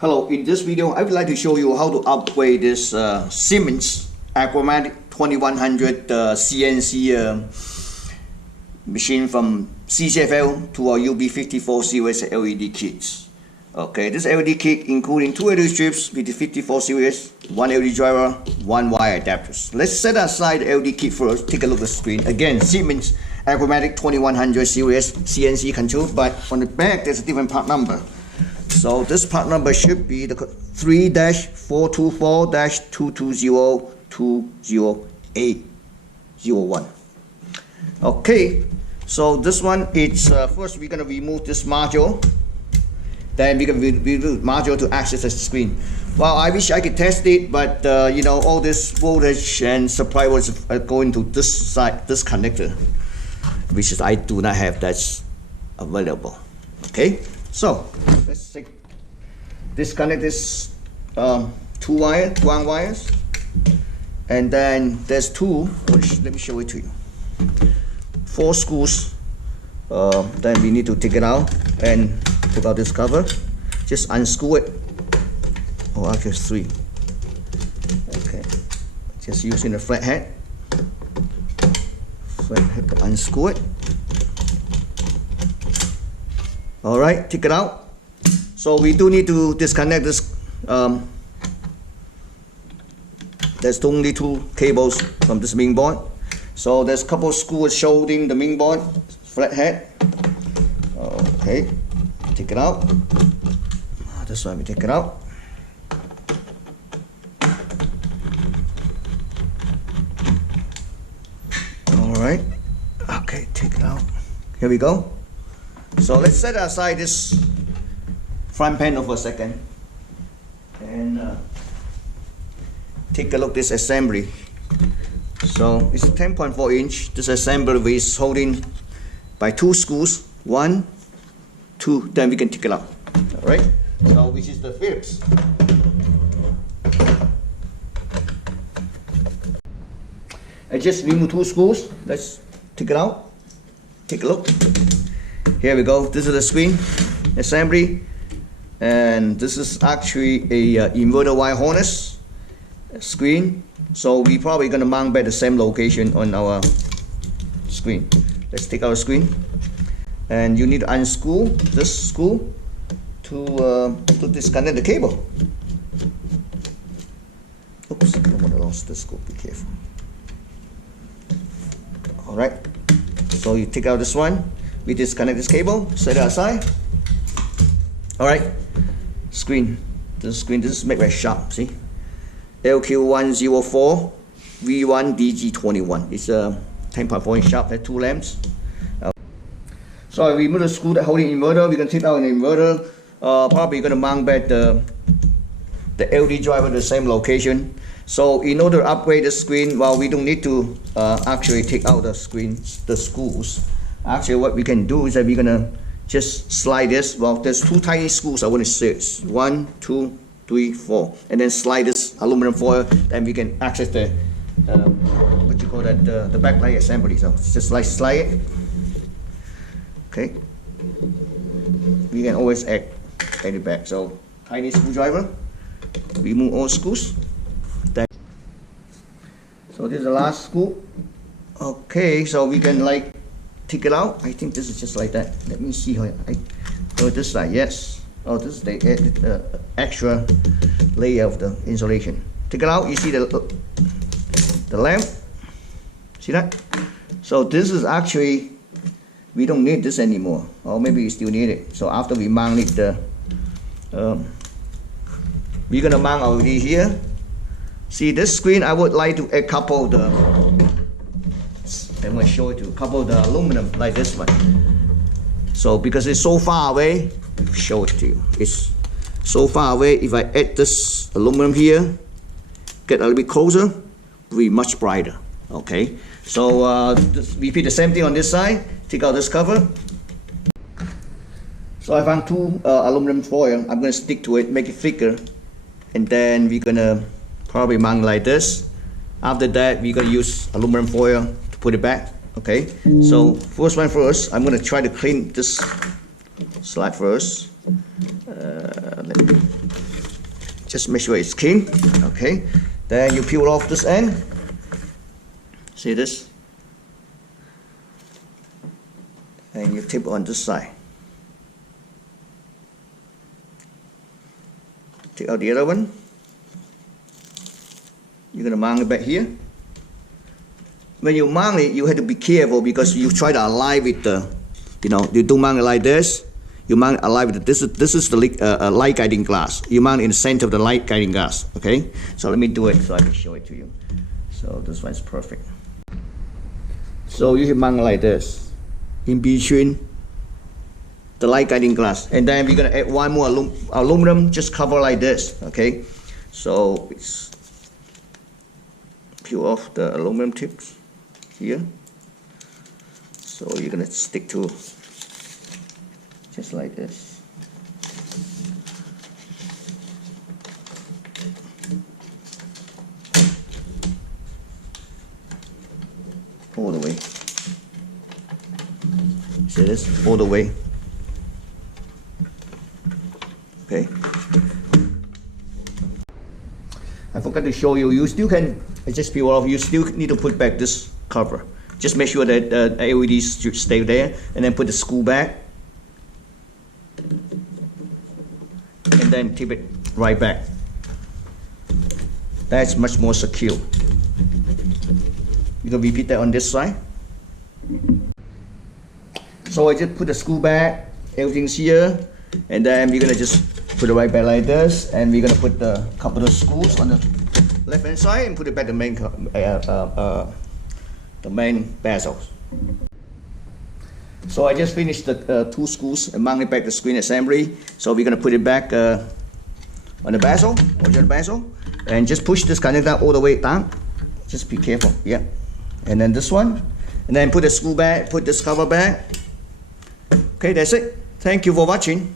Hello, in this video I would like to show you how to upgrade this Siemens Acramatic 2100 CNC machine from CCFL to our UB54 series LED kits. Okay, this LED kit including 2 LED strips with the 54 series, 1 LED driver, 1 wire adapters. Let's set aside the LED kit first. Take a look at the screen. Again, Siemens Acramatic 2100 series CNC control, but on the back there's a different part number. So this part number should be the 3-424-220-20801. Okay, so this one it's first we're gonna remove this module. Then we can remove module to access the screen. Well, I wish I could test it, but you know, all this voltage and supply was going to this side, this connector, which is I do not have that's available. Okay. So let's disconnect this one wires, and then there's two. Let me show it to you. 4 screws. Then we need to take it out and take out this cover. Just unscrew it. Oh, actually 3. Okay. Just using a flathead. Flathead to unscrew it. Alright, take it out. So we do need to disconnect this. There's only 2 cables from this main board. So there's a couple of screws holding the main board, flathead. Okay, take it out. That's why we take it out. Alright, okay, take it out. Here we go. So let's set aside this front panel for a second and take a look at this assembly. So it's 10.4 inch. This assembly is holding by 2 screws, 1, 2, then we can take it out. Alright, so which is the Phillips. I just removed 2 screws. Let's take it out. Take a look. Here we go. This is the screen assembly, and this is actually a inverter wire harness screen. So we probably gonna mount back the same location on our screen. Let's take out the screen, and you need to unscrew this screw to disconnect the cable. Oops, I don't want to lose the screw. Be careful. All right. So you take out this one. We disconnect this cable, set it aside. Alright, screen. This is made very sharp, see? LQ104 V1DG21. It's a 10.4 inch sharp, has 2 lamps. So I remove the screw that holding inverter. We can take out an inverter. Probably gonna mount back the LED driver to the same location. So in order to upgrade the screen, well, we don't need to actually take out the screws. Actually, what we can do is that we're gonna just slide this. Well, there's 2 tiny screws. I want to say 1, 2, 3, 4, and then slide this aluminum foil. Then we can access the what you call that, the backlight assembly. So just slide it. Okay. We can always add it back. So tiny screwdriver. Remove all screws. Then so this is the last screw. Okay, so we can like take it out. I think this is just like that. Let me see how this side. Yes. Oh, this is the extra layer of the insulation. Take it out. You see the lamp. See that? So this is actually, we don't need this anymore. Or maybe we still need it. So after we mount it, we're gonna mount already here. See this screen? I would like to add couple of the. I'm going to show it to you. A couple of the aluminum like this one. So because it's so far away, I'll show it to you. It's so far away. If I add this aluminum here, get a little bit closer, will be much brighter. Okay. So repeat the same thing on this side. Take out this cover. So I found 2 aluminum foil. I'm going to stick to it, make it thicker, and then we're going to probably mount like this. After that, we're going to use aluminum foil to put it back. Okay, so first, I'm going to try to clean this slide first. Let me Just make sure it's clean. Okay. Then you peel off this end. See this? And you tip on this side. Take out the other one. You're gonna mount it back here. When you mount it, you have to be careful because you try to align with the, you do mount it like this. You mount align with this is the light guiding glass. You mount in the center of the light guiding glass. Okay. So let me do it so I can show it to you. So this one's perfect. So you can mount it like this, in between the light guiding glass, and then we're gonna add one more aluminum, just cover like this. Okay. So it's peel off the aluminum tips here. So you're gonna stick to just like this. All the way. See this? All the way. Okay. I forgot to show you. You still can just peel off. You still need to put back this cover. Just make sure that the LEDs should stay there, and then put the screw back, and then tip it right back. That's much more secure. You can repeat that on this side. So I just put the screw back, everything's here, and then we're gonna just put it right back like this, and we're gonna put the couple of screws on the left hand side and put it back the main bezels. So I just finished the two screws and mounted back the screen assembly. So we're gonna put it back on the bezel, original bezel, and just push this connector all the way down. Just be careful, yeah. And then this one, and then put the screw back, put this cover back. Okay, that's it. Thank you for watching.